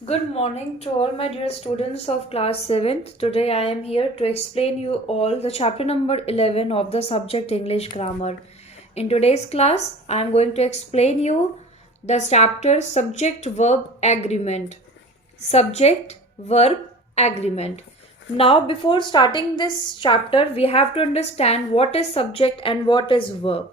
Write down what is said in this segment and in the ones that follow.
Good morning to all my dear students of class 7th. Today I am here to explain you all the chapter number 11 of the subject English grammar. In today's class I am going to explain you the chapter subject verb agreement. Subject verb agreement. Now before starting this chapter we have to understand what is subject and what is verb.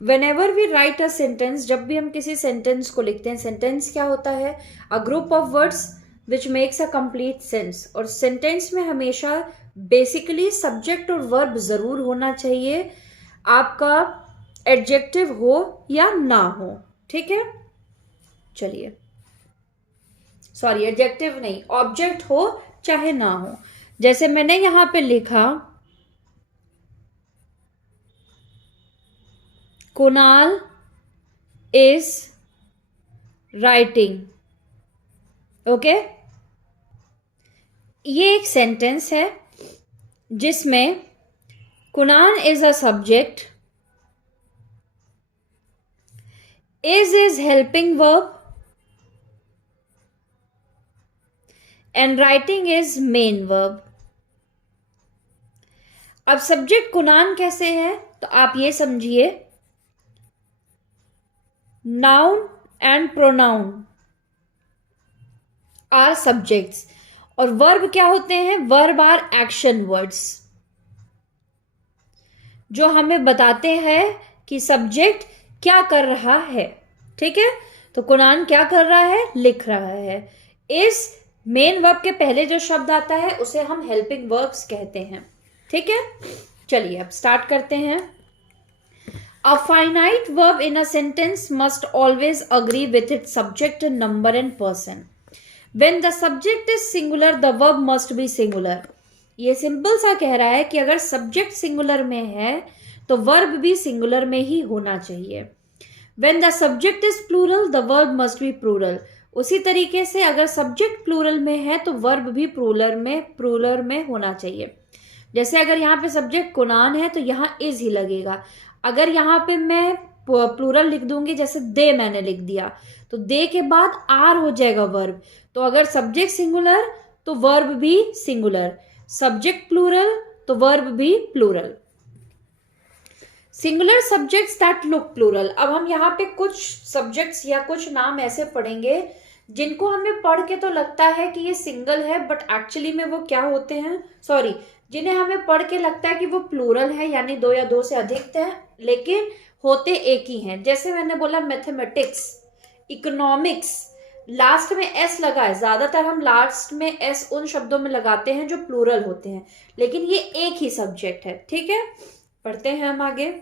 Whenever we write a sentence, जब भी हम किसी sentence को लिखते हैं, sentence क्या होता है? A group of words which makes a complete sense. और सेंटेंस में हमेशा बेसिकली सब्जेक्ट और वर्ब जरूर होना चाहिए, आपका एडजेक्टिव हो या ना हो. ठीक है, चलिए, सॉरी एडजेक्टिव नहीं, ऑब्जेक्ट हो चाहे ना हो. जैसे मैंने यहां पे लिखा कुणाल इज राइटिंग. ओके, ये एक सेंटेंस है जिसमें Kunal is a subject, is helping verb and writing is main verb. अब सब्जेक्ट कुणाल कैसे है तो आप ये समझिए, noun and pronoun are subjects. और वर्ब क्या होते हैं? वर्ब आर एक्शन वर्ड्स जो हमें बताते हैं कि सब्जेक्ट क्या कर रहा है. ठीक है, तो कुणाल क्या कर रहा है? लिख रहा है. इस मेन वर्ब के पहले जो शब्द आता है उसे हम हेल्पिंग वर्ब्स कहते हैं. ठीक है, चलिए अब स्टार्ट करते हैं. A finite verb in a sentence must always agree with its subject, number and person. When the subject is singular, the verb must be singular. ये सिंपल सा कह रहा है कि अगर सब्जेक्ट सिंगुलर में है तो वर्ब भी सिंगुलर में ही होना चाहिए. When the subject is plural, the verb must be plural. उसी तरीके से अगर सब्जेक्ट प्लूरल में है तो वर्ब भी प्लूरल में होना चाहिए. जैसे अगर यहाँ पे सब्जेक्ट कुणाल है तो यहाँ इज ही लगेगा. अगर यहाँ पे मैं प्लूरल लिख दूंगी, जैसे दे मैंने लिख दिया, तो दे के बाद आर हो जाएगा वर्ब. तो अगर सब्जेक्ट सिंगुलर तो वर्ब भी सिंगुलर, सब्जेक्ट प्लूरल तो वर्ब भी plural. Singular subjects that look plural. अब हम यहाँ पे कुछ सब्जेक्ट्स या कुछ नाम ऐसे पढ़ेंगे जिनको हमें पढ़ के तो लगता है कि ये सिंगल है, बट एक्चुअली में वो क्या होते हैं, सॉरी, जिन्हें हमें पढ़ के लगता है कि वो प्लूरल है, यानी दो या दो से अधिक है, लेकिन होते एक ही हैं. जैसे मैंने बोला मैथमेटिक्स, इकोनॉमिक्स, लास्ट में एस लगा है. ज्यादातर हम लास्ट में एस उन शब्दों में लगाते हैं जो प्लूरल होते हैं, लेकिन ये एक ही सब्जेक्ट है. ठीक है, पढ़ते हैं हम आगे.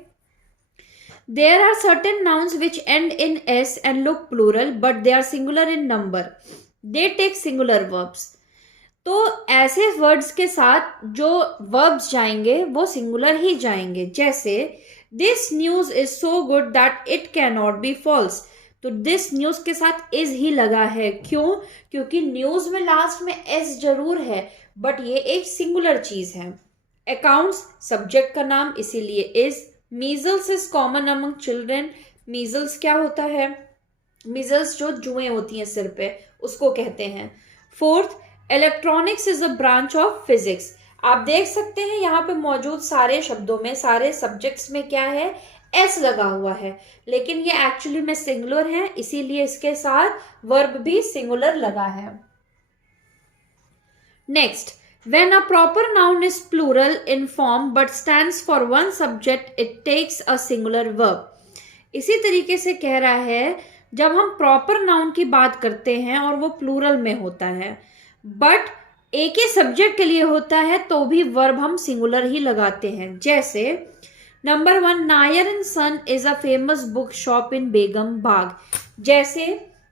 There are certain nouns which end in s and look plural, but they are singular in number. They take singular verbs. तो ऐसे वर्ड्स के साथ जो वर्ब्स जाएंगे वो सिंगुलर ही जाएंगे. जैसे this news is so good that it can not be false. तो दिस न्यूज के साथ इज ही लगा है. क्यों? क्योंकि न्यूज में लास्ट में एस जरूर है, बट ये एक सिंगुलर चीज है. अकाउंट्स सब्जेक्ट का नाम, इसीलिए is. Measles is common among children. Measles क्या होता है? मीजल्स जो जुएं होती हैं सिर पे, उसको कहते हैं. Fourth, electronics is a branch of physics. आप देख सकते हैं यहाँ पे मौजूद सारे शब्दों में, सारे सब्जेक्ट्स में क्या है? एस लगा हुआ है, लेकिन ये एक्चुअली में सिंगुलर है, इसीलिए इसके साथ वर्ब भी सिंगुलर लगा है. Next, when a proper noun is plural in form but stands for one subject, it takes a singular verb. इसी तरीके से कह रहा है, जब हम प्रॉपर नाउन की बात करते हैं और वो प्लूरल में होता है बट एक ही सब्जेक्ट के लिए होता है, तो भी वर्ब हम सिंगुलर ही लगाते हैं. जैसे number 1, Nair and son is a famous book shop in Begum Bagh. जैसे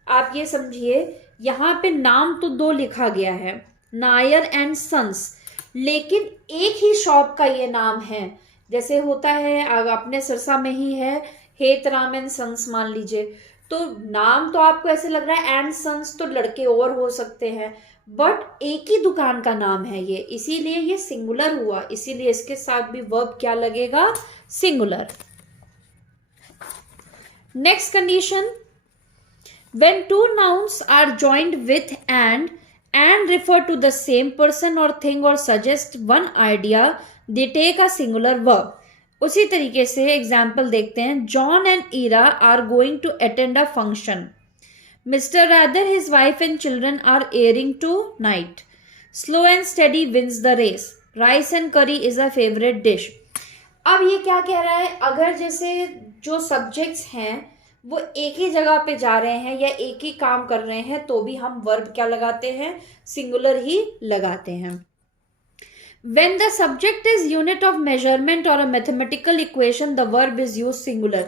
आप ये समझिए, यहाँ पे नाम तो दो लिखा गया है, नायर एंड सन्स, लेकिन एक ही शॉप का ये नाम है. जैसे होता है अपने सिरसा में ही है हेतराम एंड सन्स मान लीजिए, तो नाम तो आपको ऐसे लग रहा है एंड सन्स, तो लड़के और हो सकते हैं, बट एक ही दुकान का नाम है ये, इसीलिए ये सिंगुलर हुआ, इसीलिए इसके साथ भी वर्ब क्या लगेगा? Singular. Next condition, When two nouns are joined with and refer to the same person or thing or suggest one idea, they take a singular verb. उसी तरीके से एग्जाम्पल देखते हैं. John and Ira are going to attend a function. Mr. Rather, his wife and children are airing tonight. Slow and steady wins the race. Rice and curry is a favorite dish. अब ये क्या कह रहा है, अगर जैसे जो subjects हैं वो एक ही जगह पे जा रहे हैं या एक ही काम कर रहे हैं तो भी हम वर्ब क्या लगाते हैं, सिंगुलर ही लगाते हैं. When the subject is unit of measurement or a mathematical equation, the verb is used singular.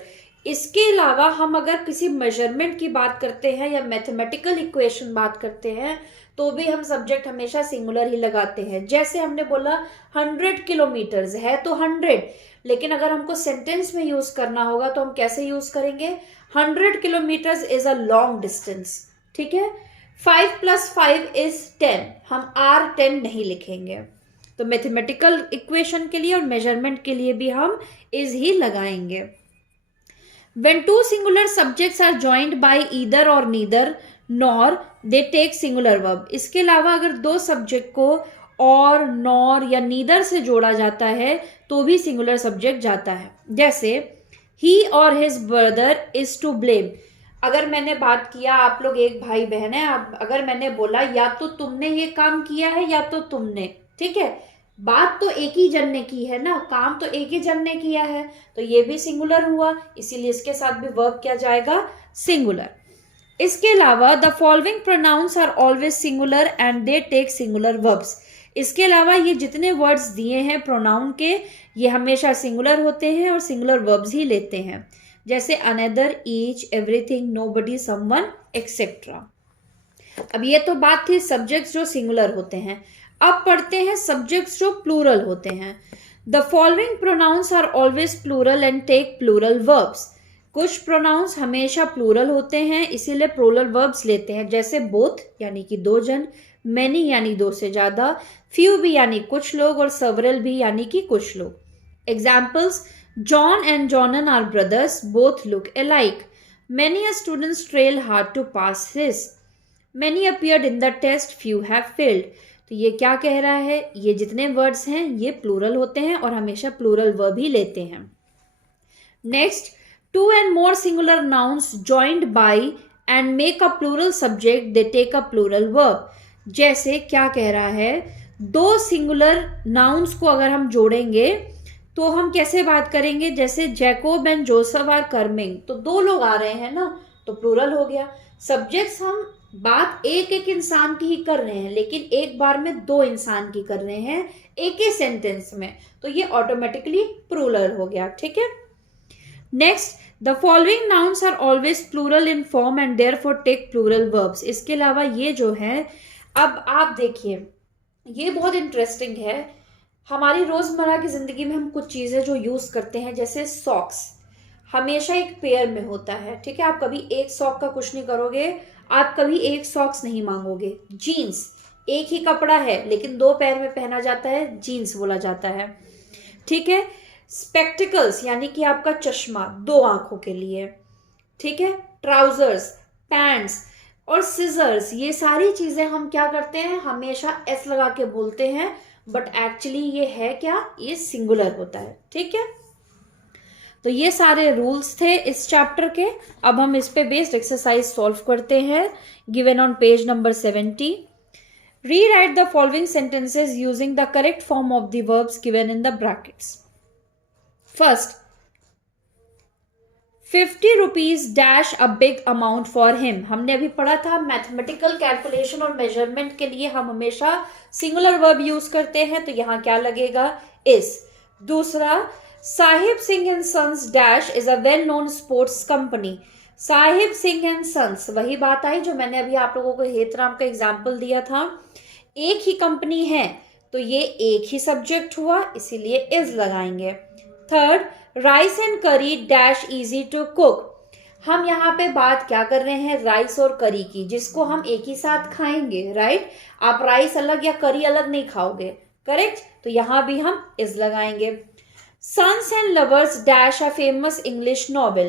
इसके अलावा हम अगर किसी मेजरमेंट की बात करते हैं या मैथमेटिकल इक्वेशन बात करते हैं तो भी हम सब्जेक्ट हमेशा सिंगुलर ही लगाते हैं. जैसे हमने बोला 100 किलोमीटर्स है तो 100, लेकिन अगर हमको सेंटेंस में यूज करना होगा तो हम कैसे यूज करेंगे, 100 kilometres is a long distance. ठीक है. 5 + 5 इज 10, हम R10 नहीं लिखेंगे. तो मैथमेटिकल इक्वेशन के लिए और मेजरमेंट के लिए भी हम इज ही लगाएंगे. When two singular subjects are joined by either or neither nor, they take singular verb. इसके अलावा अगर दो सब्जेक्ट को और नॉर या नीदर से जोड़ा जाता है तो भी सिंगुलर सब्जेक्ट जाता है. जैसे he or his brother is to blame. अगर मैंने बात किया, आप लोग एक भाई बहन है, अगर मैंने बोला या तो तुमने ये काम किया है या तो तुमने, ठीक है, बात तो एक ही जन ने की है ना, काम तो एक ही जन ने किया है, तो ये भी सिंगुलर हुआ, इसीलिए इसके साथ भी वर्ब क्या जाएगा, सिंगुलर. इसके अलावा the following pronouns are always singular and they take singular verbs. इसके अलावा ये जितने वर्ड्स दिए हैं प्रोनाउन के, ये हमेशा सिंगुलर होते हैं और सिंगुलर वर्ब्स ही लेते हैं. जैसे another, each, everything, nobody, someone, etcetera. अब ये तो बात थी सब्जेक्ट्स जो सिंगुलर होते हैं. अब पढ़ते हैं सब्जेक्ट्स जो प्लूरल होते हैं. The following pronouns are always plural and take plural verbs. कुछ प्रोनाउंस हमेशा प्लूरल होते हैं इसीलिए प्लूरल वर्ब्स लेते हैं. जैसे बोथ यानी कि दो जन, मैनी यानी दो से ज्यादा, फ्यू भी यानी कुछ लोग और सेवरल भी यानी कि कुछ लोग. Examples, John and Jonan are brothers, both look alike. Many a students tried hard to pass his. Many appeared in the test, few have failed. तो ये क्या कह रहा है, ये जितने वर्ड्स हैं ये प्लूरल होते हैं और हमेशा प्लूरल वर्ब ही लेते हैं. Next, two and more singular nouns joined by and make a plural subject, they take a plural verb. जैसे क्या कह रहा है, दो सिंगुलर नाउन्स को अगर हम जोड़ेंगे तो हम कैसे बात करेंगे. जैसे Jacob and Joseph are coming, तो दो लोग आ रहे हैं ना, तो प्लूरल हो गया. सब्जेक्ट्स हम बात एक एक इंसान की ही कर रहे हैं लेकिन एक बार में दो इंसान की कर रहे हैं एक ही सेंटेंस में, तो ये ऑटोमेटिकली प्लूरल हो गया. ठीक है. Next, the following nouns are always plural in form and therefore take plural verbs. इसके अलावा ये जो है, अब आप देखिए ये बहुत इंटरेस्टिंग है. हमारी रोजमर्रा की जिंदगी में हम कुछ चीजें जो यूज करते हैं, जैसे सॉक्स हमेशा एक पेयर में होता है. ठीक है, आप कभी एक सॉक का कुछ नहीं करोगे, आप कभी एक सॉक्स नहीं मांगोगे. जीन्स एक ही कपड़ा है लेकिन दो पैर में पहना जाता है, जीन्स बोला जाता है. ठीक है. स्पेक्टिकल्स यानी कि आपका चश्मा दो आंखों के लिए. ठीक है. ट्राउजर्स, पैंट्स और सिजर्स, ये सारी चीजें हम क्या करते हैं, हमेशा एस लगा के बोलते हैं, बट एक्चुअली ये है क्या, ये सिंगुलर होता है. ठीक है. तो ये सारे रूल्स थे इस चैप्टर के. अब हम इस पे बेस्ड एक्सरसाइज सॉल्व करते हैं, given on page number 70. Rewrite the following sentences using the correct form of the verbs given in the brackets. First, 50 rupees dash a big amount for him. हमने अभी पढ़ा था मैथमेटिकल कैलकुलेशन और measurement के लिए हम हमेशा सिंगुलर वर्ब यूज करते हैं, तो यहां क्या लगेगा, इस. दूसरा, Sahib Singh and sons dash is a well known sports company. Sahib Singh and sons, वही बात आई जो मैंने अभी आप लोगों को हेतराम का एग्जाम्पल दिया था. एक ही कंपनी है तो ये एक ही सब्जेक्ट हुआ, इसीलिए इज लगाएंगे. थर्ड, राइस एंड करी डैश इजी टू कुक. हम यहाँ पे बात क्या कर रहे हैं, राइस और करी की, जिसको हम एक ही साथ खाएंगे. राइट. आप राइस अलग या करी अलग नहीं खाओगे. करेक्ट. तो यहां भी हम इज लगाएंगे. Sons and lovers dash a famous English novel.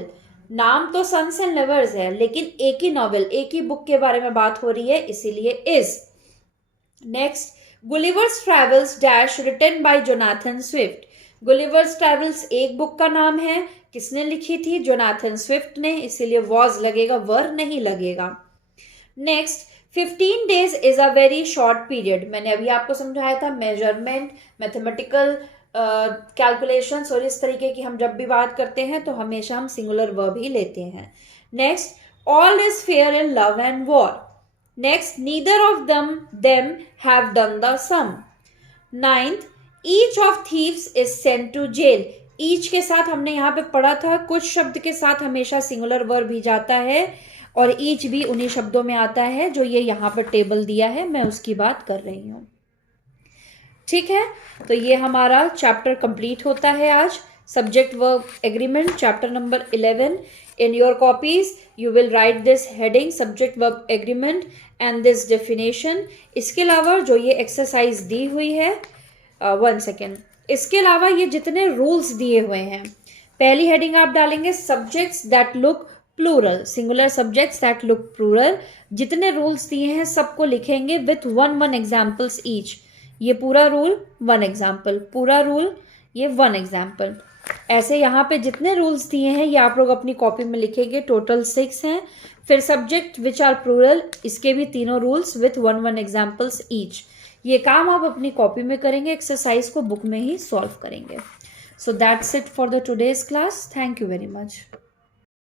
नाम तो सन्स एंड लवर्स है, लेकिन एक ही नॉवेल, एक ही बुक के बारे में बात हो रही है, इसीलिए is. Next, Gulliver's Travels dash written by Jonathan Swift. Gulliver's Travels एक बुक का नाम है, किसने लिखी थी? जोनाथन स्विफ्ट ने, इसीलिए वॉज लगेगा, वर नहीं लगेगा। Next, 15 days is a very short period. मैंने अभी आपको समझाया था मेजरमेंट, मैथमेटिकल कैलकुलेशंस और इस तरीके की हम जब भी बात करते हैं तो हमेशा हम सिंगुलर वर्ब ही लेते हैं। Next, all is fair in love and war. Next, neither of them have done the sum। Ninth, each of thieves is sent to jail. Each के साथ हमने यहाँ पे पढ़ा था, कुछ शब्द के साथ हमेशा सिंगुलर वर्ब ही जाता है, और ईच भी उन्हीं शब्दों में आता है जो ये यहाँ पर टेबल दिया है, मैं उसकी बात कर रही हूँ। ठीक है, तो ये हमारा चैप्टर कंप्लीट होता है आज, subject verb agreement, chapter number 11। In your copies you will write this heading subject verb agreement and this definition. इसके अलावा जो ये एक्सरसाइज दी हुई है, 1 सेकेंड, इसके अलावा ये जितने रूल्स दिए हुए हैं, पहली हेडिंग आप डालेंगे subjects that look plural, singular subjects that look plural. जितने रूल्स दिए हैं सबको लिखेंगे विथ 1 एग्जाम्पल्स ईच। ये पूरा रूल 1 एग्जाम्पल, पूरा रूल ये 1 एग्जाम्पल। ऐसे यहाँ पे जितने रूल्स दिए हैं ये आप लोग अपनी कॉपी में लिखेंगे, टोटल 6 हैं। फिर सब्जेक्ट विच आर प्लूरल, इसके भी तीनों रूल्स विथ 1 एग्जाम्पल्स ईच। ये काम आप अपनी कॉपी में करेंगे, एक्सरसाइज को बुक में ही सॉल्व करेंगे। So that's it for the today's class. Thank you very much.